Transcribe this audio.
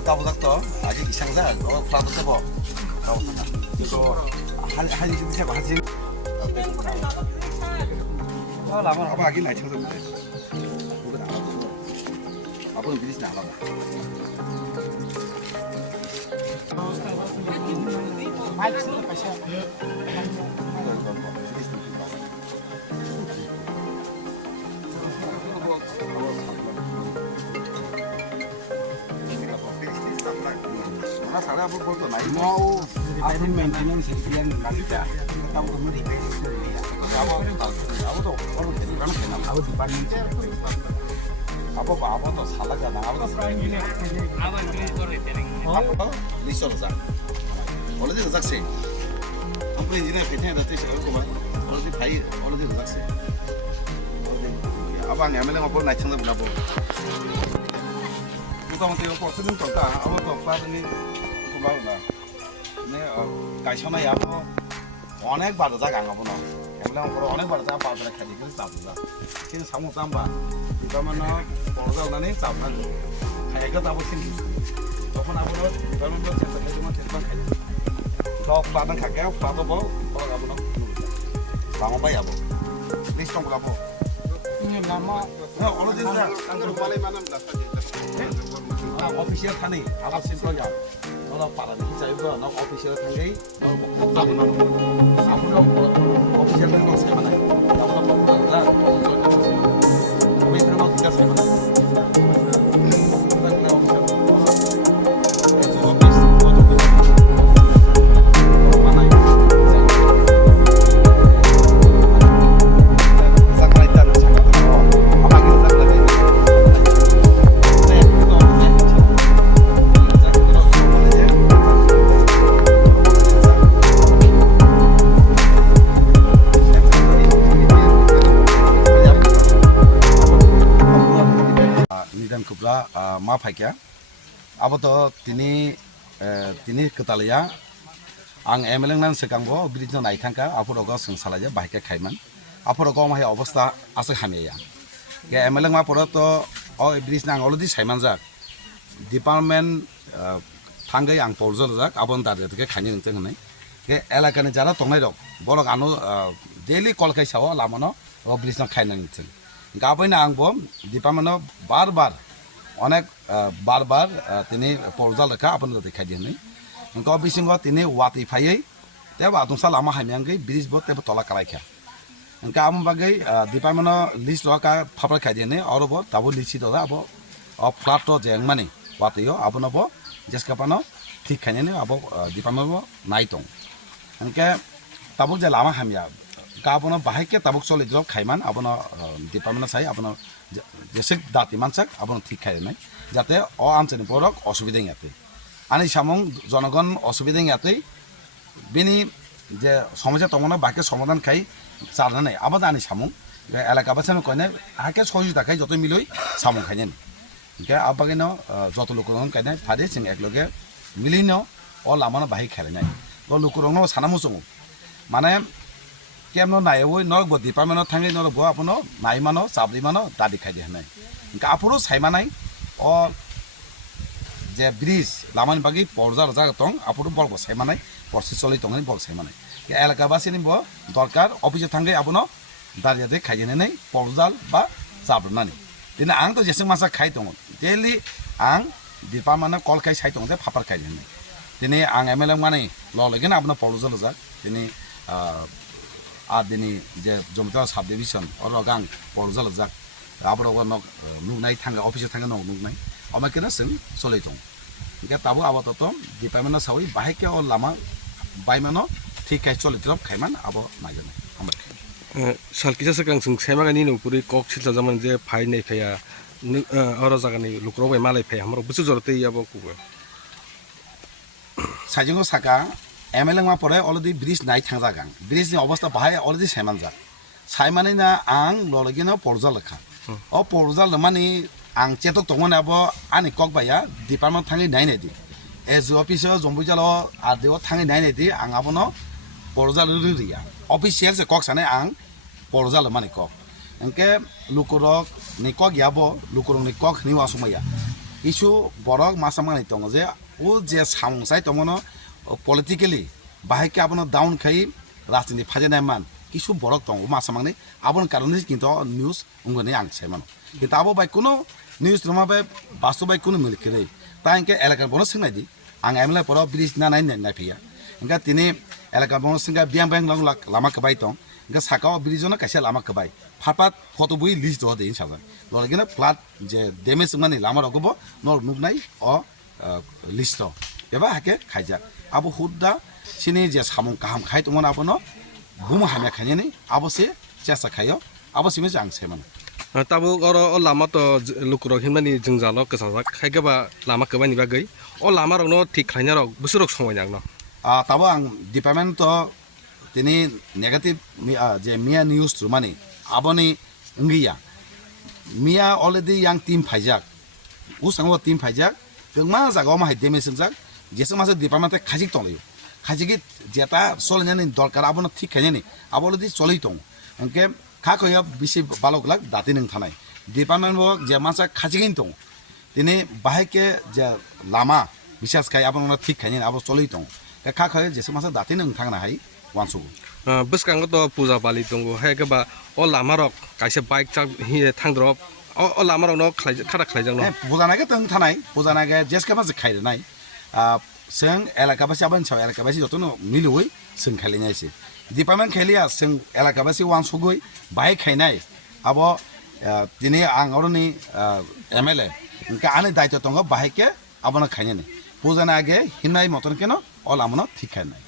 Tahu tak tu, aja kisah saya, kalau pelan tu apa? Tahu tak? Itu hal itu siapa hasil? Oh lama apa lagi naik tu? Bukan apa yang bisnis nak apa? Mau apa maintenance yang masih tak tahu kamu di basic dia. Apa tu? Kalau jadi kan kena. Aku di paling Apa tu salah kan? Apa tu? Apa? Lisol sah. Kalau dia tak sih. Apa yang jadi kita ada tu siapa kau? Kalau dia pay, kalau dia tak sih. Apa yang ambil apa naik cendera berapa? Kita mesti apa? Sedang tu tak? Apa tu? Apa ni? Bagus lah. Ni kaisana ya apa? Onek baru saja kan apa no? Yang bilang onek baru saja baru nak kerja kita tak bisa. Kita sama sama. Kita mana baru saja ni sama. Kayak kita tahu sini. Tapi apa no? Kita mana cerita kita cuma cerita kerja. Kalau pelatihan kerja, pelatihan apa? Kalau apa no? Lama apa ya apa? List tong apa? ini lama. Orang jenis Kantor balai mana belas tadi? official tani, alat simple ya. Kalau para ni saya itu, nak official tani, nak bukan apa nak. Apa nak official tani nak saya mana? Apa nak bukan lah. Kami terima kita saya mana? Ma pakai, apa tu tini ketalia, ang emelang nan sekang bo, bridge nan naik tangka, apa roga sengsala je, bahaya kaiman, apa roga mahai obsta asal hamil ya. Ke emelang ma pura tu, oh bridge nang already saiman jak, department tangga yang polzel jak, apa ntar tu ke kanya nting ni, ke elakan jara tongai rok, bolak anu daily call kai sawa lama no, oh bridge nang kainan nting. Gapai nang bo, department no bar অনেক বারবার তিনি পর্যাল রেখা আপনাদের দেখাই দিয়ে নেই Inca বিসিং তিনি ওয়াতি ফাইयै তেব আদংসা Lama হামিয়াঙ্গै bridge বত তেব তলা কালাইখা ইনকা আম বাগै ডিপার্টমেন্ট লিস্ট লকা ফাপরা খাই দিয়ে নেই অরব তাবো লিচি দলা আবো ফ্লাট জেংমানি ওয়াতিও আপনবো জেসকাপানো ঠিক খাইনে নে আবো ডিপার্টমেন্ট নাই দं ইনকা তাবো যে লামা হামিয়া गाबोनो बाहायके ताबुक चले जब खाइमान आबोनो डिपार्टमेंट साइ आबोनो जेसे दाति मानसाक आबोनो ठीक खाइनाय जाते अ आमचेनि बरक असुबिदा याते आनि सामं जनगण असुबिदा याते बेनि जे समस्या तमना बाके समाधान खाइ चालनानै आबाद आनि सामं एलाका बासानो कयने हाके सहयोगिता खाइ जत मिलय सामं खाइनेन के आबागेनो जत लोकरन कयने फादे जों एकलगे मिलिनो अ लामानो बाहाय खाइनाय अ लोकरनो सानामुसुं माने কেমন নাই ওই নরক বো ডিপার্টমেন্ট থাঙ্গে নরক বো আপনো নাই মানো চাবলি মানো দাদি খাই দিয়ে নাই কাপড়ও সাইমা নাই অ যে ব্রিজ লামানি বাকি পর্যার জায়গা দं আপনো বলবো সাইমা নাই পরসি চলি দं বল সাইমা নাই এলাকাবাসীনি বো দরকার অফিসে থাঙ্গে আপনো দাঁড়িয়ে খাই দিয়ে নাই পর্যাল বা চাবনানি দিনে আং তো যেসে মাসা খাই দं ডেইলি আং ডিপার্টমেন্ট কল খাই সাই দं যে ফাপার খাই দিয়ে নাই দিনে আং এমএলএ মানে ল লাগেন আপনো পর্যাল যাক দিনে Adini je jomita subdivision orang gang porjal jak abro nok nugnai thanga office thanga nok nugnai amakena sing soleitong ke tabu abato department sawi bahike o lama baimano ঠিক kai soleitrop khaiman abo naigane amar salkisa sakang sing semagani no puri kok chila zaman je phai nei phaya ora jagani lukro bai malai phai hamro busu jorte yabo ku সাইজঙ্গ সাকা MLA মা পরে already bridge নাই থাংজাগাং ব্রিজনি অবস্থা বাহাই already সাইমানজা সাইমানি না আং ললগিনো পরজাল লেখা ও পরজাল মানি आं चेतक दंमोन आबो आंनि कक बाया डिपार्टमेन्ट थाङै नायनायदि एज अफिसाव जम्बुजाल आरडिअ थाङै नायनायदि आं आबोनो परजाल रिया अफिसियेल से कक साने आं परजाल माने कक एंके लुकुरक नि कक याबो लुकुरक नि कक नि वासुमाया इशु बरक मासामानि दङ जे ओ जे सामसाय दङनो पलिटिकली बाहायके आबोनो डाउन खाइ राजनीति फाजेनाय मान किछु बरक दङ मासामानि आबोन कारणे किन्तु निउज उंगने आं सायमान কিন্তু আবো বাই কোনো নিউজ রমাবে বাস্তবাই কোনো মিলকেরে তা ইনকে এলাকার বনো সিংনাইদি আং এমএলএ পর ব্রিজ না নাই নাই ফিয়া ইনকা তিনি এলাকার বনো সিংগা বিয়াং বিয়াং লং লামা কবাই দं ইনকা সাকাও ব্রিজনো কাইসা লামা কবাই ফাটপাত ফটো বই লিস্ট দ দেন সাজা লরগিনা ফ্লাড যে ড্যামেজ মানি লামা রগবো নর নুকনাই অ লিস্ট এবা হাকে খাইজা আবো হুদ্দা সিনি যে সামং কাহাম খাই তমন আবনো বুম হামিয়া খাইনি আবসে চেষ্টা খাইও আবসিমে আং সেমান তাবো অর ও লামা তো লুকুরক হিমনানি जोंजाल गोसाजाक खायगोबा लामा गोबानि बागै अ लामा रंनो ठीक खायना रक बोसोरक समय नागनो তাবো আং ডিপার্টমেন্ট তো তিনি নেগেটিভ যে মিয়া নিউজ রুমানি আবনি ইংগিয়া মিয়া অলরেডি ইয়াং টিম ফাইজাক উসাংও টিম ফাইজাক गोमा জাগাও মাহাই ডেমেজ जाक जेसे मासे डिपार्टमेंट खाजिक तंलायो खाजिक जेता सलिनानि दरकार आबनो ठीक खायनानि आबो अलरेडि चलै दं एंके खाखया बिसि बालकलाक दाति नों थानाय डिपार्टमेंट जे मासा खाजिगिन दं दिनै बाहायके जे लामा बिसास खाय आबनो ठीक खायनानि आबो चलै दं खाखया जेसे मासा दाति नों थांना हाय वानसु बसकांग तो पूजा बाली दंगो हायगोबा अ लामा रक कायसे बाइक चा हि थांद्रब अ लामा रक न खादा खायजांनो बुजानायगे दं थानाय बुजानायगे जेसके मासे खायनाय जों एलाकाबासि आबन साव एलाकाबासि जतनो मिलुय जों खालिनायसि डिपार्टमेंट खेलिया जों एलाकाबासि वानसुगै बाहाय खायनाय आबो दिनै आं अरनि एमएलए इनका आनि दायित्व दङ बाहायके आबनो खायनाय बुजानायगे हिनाय मतन केनो अ लामनो ठीक खायनाय